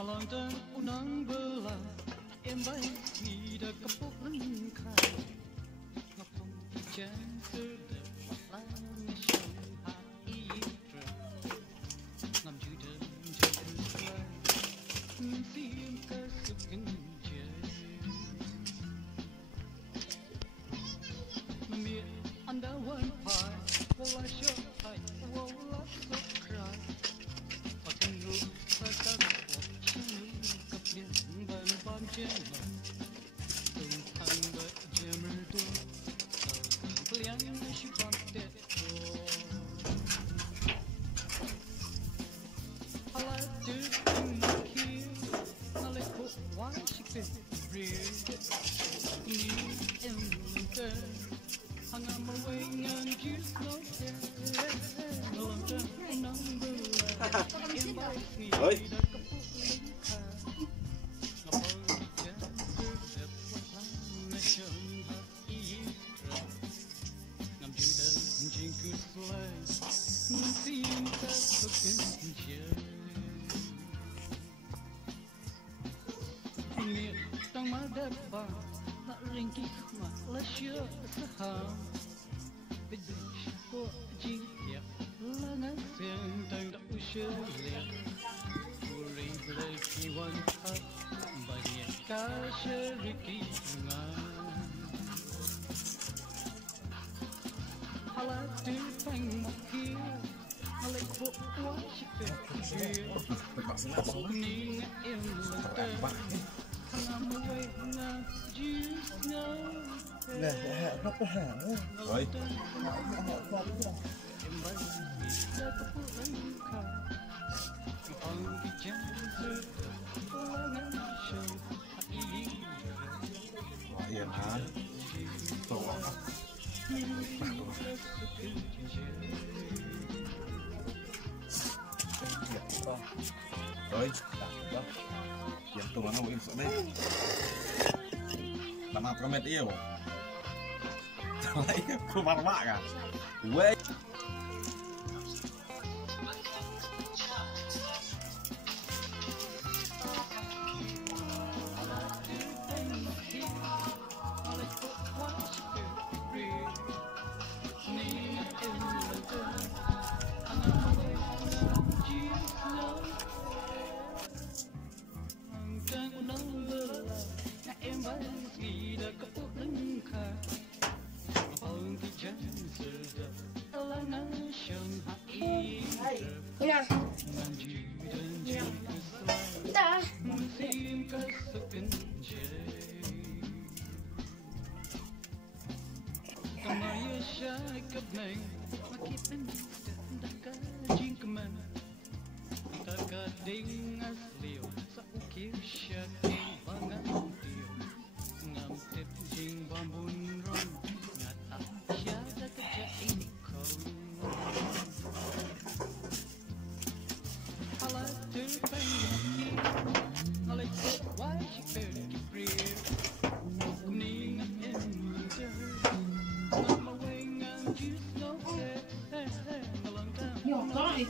Alangkan unang belah em baik tidak kepuk lengkap ngapung hujan sedap langit hati ngam judan jalan sim kasugin Memir anda wan pai wala shopai wala sokrai Pakengu sakat Oi. Tang madaba nak ringkih mak lasya saham Bidish ko jing ya langan sen tang da usher le Uri bleki wan hat banyak kasyriki ngan Halat tu pang makir Alek bo wa shikte Ning em lente Nè, nó có hàng á. Rồi. Yên hả? Tổ hả? Rồi, yang tuan aku insok deh. Lama promet iyo. Lại không bằng bạc à? Quê. Nè. Đã. Nhỏ có này